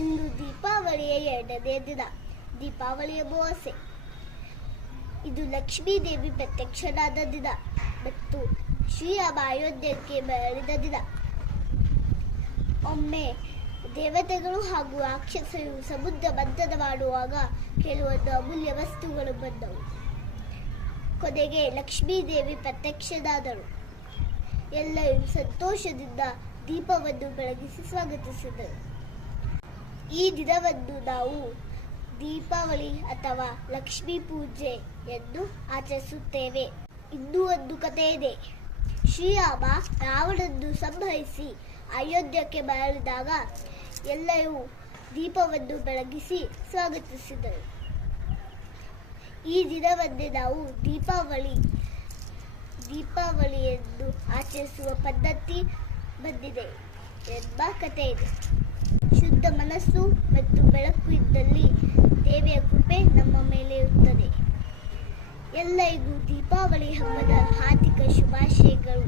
ಇಂದು ದೀಪಾವಳಿಯ 2ನೇ ದಿನ, ದೀಪಾವಳಿಯ ಅಮಾವಾಸ್ಯೆ. ಇದು ಲಕ್ಷ್ಮೀ ದೇವಿ ಪ್ರತ್ಯಕ್ಷನಾದ ದಿನ ಮತ್ತು ಶ್ರೀರಾಮ ಅಯೋಧ್ಯಕ್ಕೆ ಮರಳಿದ ದಿನ. ಒಮ್ಮೆ ದೇವತೆಗಳು ಹಾಗೂ ರಾಕ್ಷಸರು ಸಮುದ್ರ ಮಂಥನ ಮಾಡುವಾಗ ಕೆಲವೊಂದು ಅಮೂಲ್ಯ ವಸ್ತುಗಳು ಬಂದವು. ಕೊನೆಗೆ ಲಕ್ಷ್ಮೀ ದೇವಿ ಪ್ರತ್ಯಕ್ಷನಾದರು. ಎಲ್ಲರೂ ಸಂತೋಷದಿಂದ ದೀಪವನ್ನು ಬೆಳಗಿಸಿ ಸ್ವಾಗತಿಸಿದರು. ಈ ದಿನವನ್ನು ನಾವು ದೀಪಾವಳಿ ಅಥವಾ ಲಕ್ಷ್ಮೀ ಪೂಜೆ ಎಂದು ಆಚರಿಸುತ್ತೇವೆ. ಇನ್ನೂ ಒಂದು ಕಥೆ ಇದೆ. ಶ್ರೀರಾಮ ರಾವಣನನ್ನು ಸಂಹರಿಸಿ ಅಯೋಧ್ಯಕ್ಕೆ ಮರಳಿದಾಗ ಎಲ್ಲರೂ ದೀಪವನ್ನು ಬೆಳಗಿಸಿ ಸ್ವಾಗತಿಸಿದರು. ಈ ದಿನವನ್ನೇ ನಾವು ದೀಪಾವಳಿ ಎಂದು ಆಚರಿಸುವ ಪದ್ಧತಿ ಬಂದಿದೆ ಎಂಬ ಕಥೆ ಇದೆ. ಶುದ್ಧ ಮನಸ್ಸು ಮತ್ತು ಬೆಳಕು ಇದ್ದಲ್ಲಿ ದೇವಿಯ ಕೃಪೆ ನಮ್ಮ ಮೇಲೆ ಇರುತ್ತದೆ. ಎಲ್ಲರಿಗೂ ದೀಪಾವಳಿ ಹಬ್ಬದ ಹಾರ್ದಿಕ ಶುಭಾಶಯಗಳು.